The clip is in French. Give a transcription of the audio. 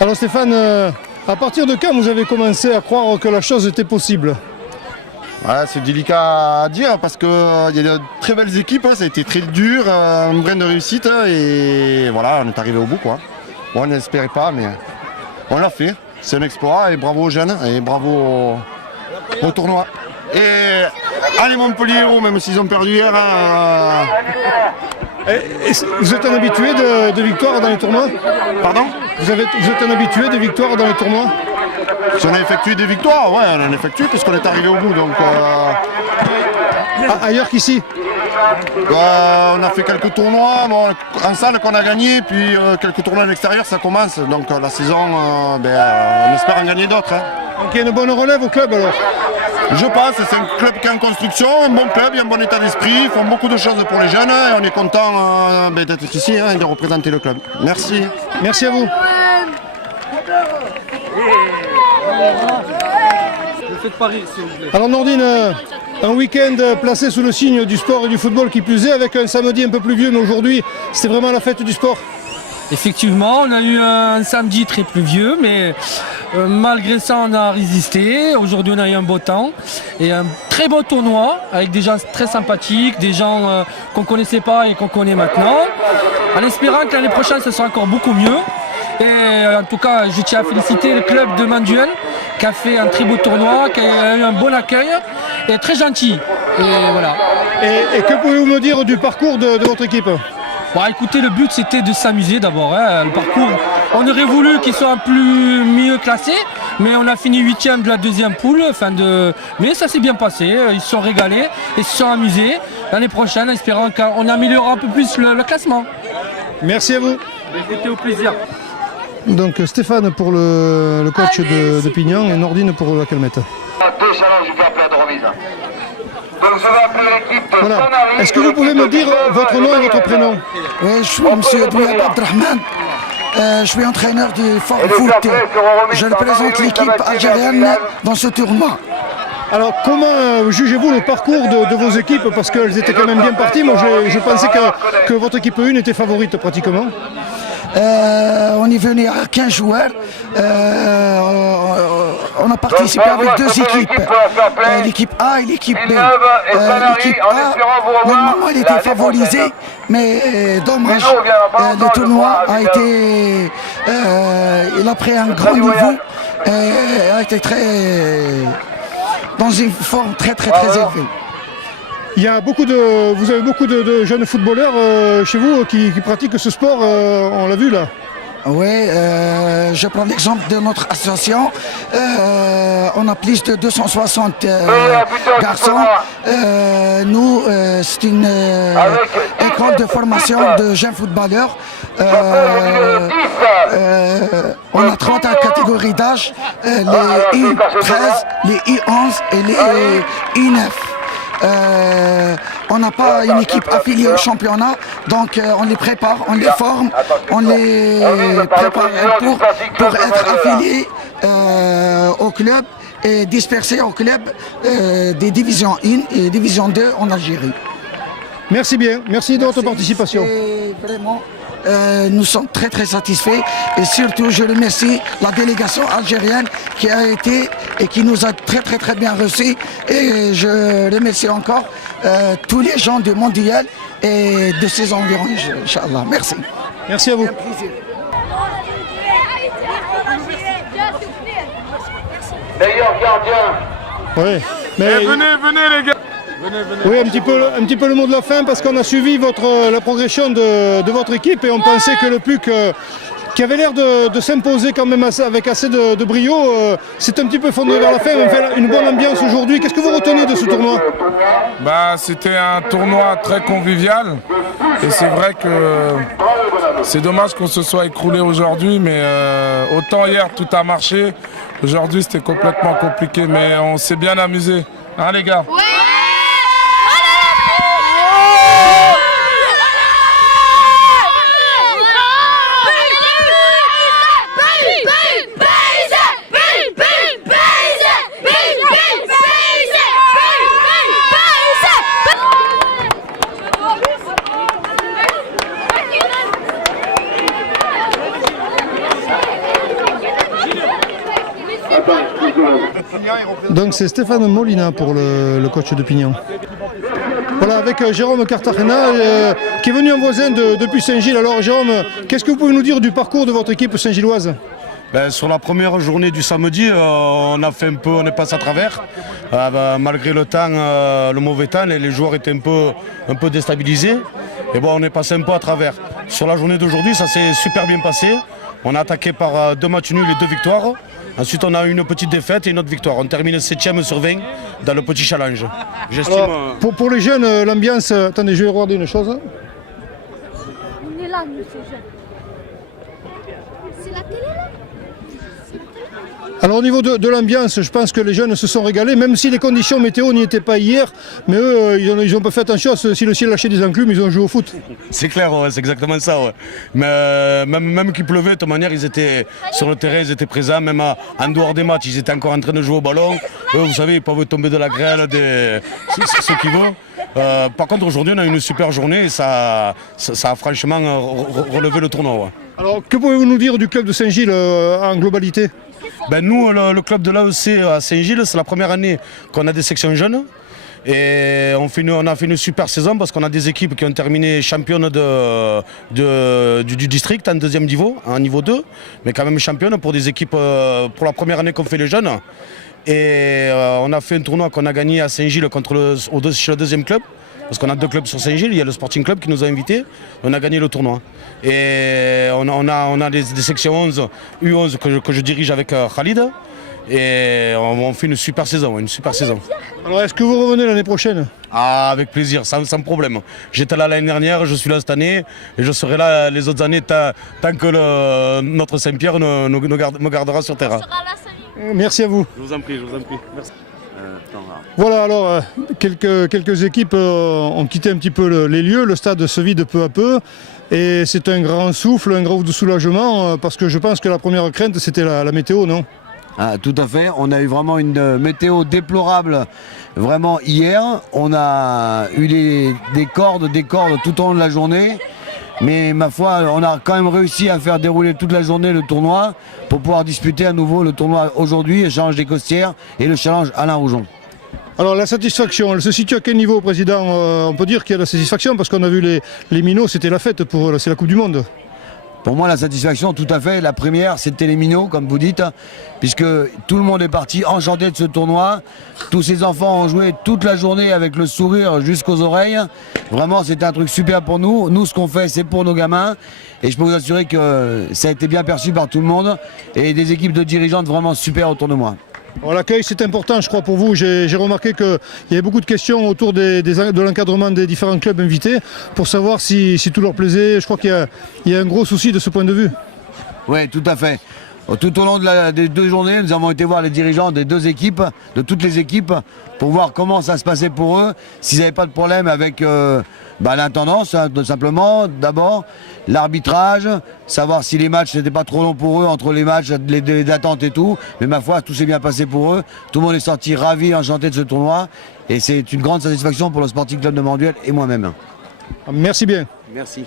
Alors Stéphane, à partir de quand vous avez commencé à croire que la chose était possible? Ouais, c'est délicat à dire parce qu'il y a de très belles équipes, ça a été très dur, un brin de réussite et voilà, on est arrivé au bout quoi. Bon, on n'espérait pas mais on l'a fait, c'est un exploit et bravo aux jeunes et bravo au tournoi. Et allez Montpellier Héros, même s'ils ont perdu hier. Vous êtes un habitué de victoires dans les tournois? Pardon? Vous êtes un habitué des victoires dans les tournois? Si on a effectué des victoires, ouais, on en a effectué puisqu'on est arrivé au bout. Donc, ailleurs qu'ici? On a fait quelques tournois en salle qu'on a gagné, puis quelques tournois à l'extérieur, ça commence. Donc la saison, on espère en gagner d'autres. Hein. Donc il y a une bonne relève au club alors? Je pense, c'est un club qui est en construction, un bon club, il y a un bon état d'esprit, ils font beaucoup de choses pour les jeunes et on est content d'être ici et de représenter le club. Merci. Merci à vous. Alors Nordine, un week-end placé sous le signe du sport et du football qui plus est, avec un samedi un peu pluvieux, mais aujourd'hui c'était vraiment la fête du sport. Effectivement, on a eu un samedi très pluvieux, mais malgré ça, on a résisté. Aujourd'hui, on a eu un beau temps et un très beau tournoi avec des gens très sympathiques, des gens qu'on ne connaissait pas et qu'on connaît maintenant. En espérant que l'année prochaine, ce sera encore beaucoup mieux. Et en tout cas, je tiens à féliciter le club de Manduel qui a fait un très beau tournoi, qui a eu un bon accueil et très gentil. Et voilà. Et que pouvez-vous me dire du parcours de votre équipe? Bon, écoutez, le but c'était de s'amuser d'abord. Hein. Le parcours, on aurait voulu qu'ils soient mieux classés, mais on a fini 8e de la deuxième poule. Mais ça s'est bien passé. Ils se sont régalés et se sont amusés. L'année prochaine, espérant qu'on améliorera un peu plus le classement. Merci à vous. C'était au plaisir. Donc Stéphane pour le coach de Pignan et Nordine pour la Calmette. Voilà. Est-ce que vous pouvez me dire votre nom et votre prénom? Oui, je suis M. Douab Abdrahman. Je suis entraîneur du Fort Foot. Je représente l'équipe algérienne dans ce tournoi. Alors comment jugez-vous le parcours de vos équipes? Parce qu'elles étaient quand même bien parties. Moi je pensais que votre équipe 1 était favorite pratiquement. On est venu à 15 joueurs. On a participé avec deux équipes, l'équipe A et l'équipe B. L'équipe A, normalement, elle était favorisée, mais dommage, le tournoi a été, il a pris un grand niveau, a été dans une forme très élevée. Vous avez beaucoup de jeunes footballeurs chez vous qui pratiquent ce sport, on l'a vu là. Oui, je prends l'exemple de notre association. On a plus de 260 garçons. Nous, c'est une école de formation de jeunes footballeurs. On a 30 catégories d'âge, les I13, les I11 et les I9. On n'a pas une équipe affiliée au championnat, donc on les prépare, on les forme, on les prépare pour être affiliés au club et dispersés au club des divisions 1 et division 2 en Algérie. Merci bien, merci de votre participation. Vraiment, nous sommes très satisfaits et surtout je remercie la délégation algérienne qui a été et qui nous a très bien reçus et je remercie encore tous les gens du Mondial et de ses environs, Inch'Allah. Merci. Merci à vous. Meilleur gardien. Oui, mais venez les gars. Oui, un petit peu le mot de la fin parce qu'on a suivi la progression de votre équipe et on pensait que le PUC qui avait l'air de s'imposer quand même avec assez de brio, c'est un petit peu fondé vers la fin, mais on fait une bonne ambiance aujourd'hui. Qu'est-ce que vous retenez de ce tournoi? C'était un tournoi très convivial et c'est vrai que c'est dommage qu'on se soit écroulé aujourd'hui, mais autant hier tout a marché, aujourd'hui c'était complètement compliqué, mais on s'est bien amusé, hein les gars? Ouais. Donc c'est Stéphane Molina pour le coach de Pignan. Voilà, avec Jérôme Cartagena qui est venu en voisin depuis Saint-Gilles. Alors Jérôme, qu'est-ce que vous pouvez nous dire du parcours de votre équipe saint-gilloise? Sur la première journée du samedi, on est passé à travers. Malgré le temps, le mauvais temps, les joueurs étaient un peu déstabilisés. Et bon, on est passé un peu à travers. Sur la journée d'aujourd'hui, ça s'est super bien passé. On a attaqué par 2 matchs nuls et 2 victoires. Ensuite, on a eu une petite défaite et une autre victoire. On termine 7e sur 20 dans le petit challenge. Alors, pour les jeunes, l'ambiance... Attendez, je vais regarder une chose. On est là, nous, ces jeunes. C'est la télé, là? Alors au niveau de l'ambiance, je pense que les jeunes se sont régalés, même si les conditions météo n'y étaient pas hier. Mais eux, ils ont pas fait attention, si le ciel lâchait des enclumes, ils ont joué au foot. C'est clair, ouais, c'est exactement ça. Ouais. Mais même qu'il pleuvait, de toute manière, ils étaient sur le terrain, ils étaient présents, même en dehors des matchs, ils étaient encore en train de jouer au ballon. Eux, vous savez, ils peuvent tomber de la grêle, c'est ce qu'ils veulent. Par contre, aujourd'hui, on a une super journée et ça a franchement relevé le tournoi. Ouais. Alors, que pouvez-vous nous dire du club de Saint-Gilles en globalité? Nous, le club de l'AEC à Saint-Gilles, c'est la première année qu'on a des sections jeunes. Et on a fait une super saison parce qu'on a des équipes qui ont terminé championnes du district en 2e niveau, en niveau 2, mais quand même championnes pour des équipes pour la première année qu'on fait les jeunes. Et on a fait un tournoi qu'on a gagné à Saint-Gilles chez le 2e club. Parce qu'on a 2 clubs sur Saint-Gilles, il y a le Sporting Club qui nous a invités, on a gagné le tournoi. Et on a des sections 11, U11 que je dirige avec Khalid. Et on fait une super saison, Alors est-ce que vous revenez l'année prochaine? Ah, avec plaisir, sans problème. J'étais là l'année dernière, je suis là cette année, et je serai là les autres années tant que notre Saint-Pierre me gardera sur terre. Merci à vous. Je vous en prie, merci. Voilà, alors quelques équipes ont quitté un petit peu les lieux, le stade se vide peu à peu et c'est un grand souffle, un grand soulagement parce que je pense que la première crainte c'était la météo, non? Ah, tout à fait, on a eu vraiment une météo déplorable vraiment hier, on a eu des cordes tout au long de la journée. Mais ma foi, on a quand même réussi à faire dérouler toute la journée le tournoi pour pouvoir disputer à nouveau le tournoi aujourd'hui, le challenge des Costières et le challenge Alain Roujon. Alors la satisfaction, elle se situe à quel niveau, Président? On peut dire qu'il y a de la satisfaction parce qu'on a vu les minots, c'était la fête, c'est la Coupe du Monde. Pour moi, la satisfaction, tout à fait. La première, c'était les minots, comme vous dites, puisque tout le monde est parti enchanté de ce tournoi. Tous ces enfants ont joué toute la journée avec le sourire jusqu'aux oreilles. Vraiment, c'était un truc super pour nous. Nous, ce qu'on fait, c'est pour nos gamins. Et je peux vous assurer que ça a été bien perçu par tout le monde. Et des équipes de dirigeantes vraiment super autour de moi. L'accueil c'est important je crois pour vous, j'ai remarqué qu'il y avait beaucoup de questions autour de l'encadrement des différents clubs invités pour savoir si tout leur plaisait, je crois qu'il y a un gros souci de ce point de vue. Oui, tout à fait. Tout au long des 2 journées, nous avons été voir les dirigeants des 2 équipes, de toutes les équipes, pour voir comment ça se passait pour eux, s'ils n'avaient pas de problème avec l'intendance, hein, tout simplement, d'abord, l'arbitrage, savoir si les matchs n'étaient pas trop longs pour eux, entre les matchs, les délais d'attente et tout, mais ma foi, tout s'est bien passé pour eux, tout le monde est sorti ravi, enchanté de ce tournoi, et c'est une grande satisfaction pour le Sporting Club de Manduel et moi-même. Merci bien. Merci.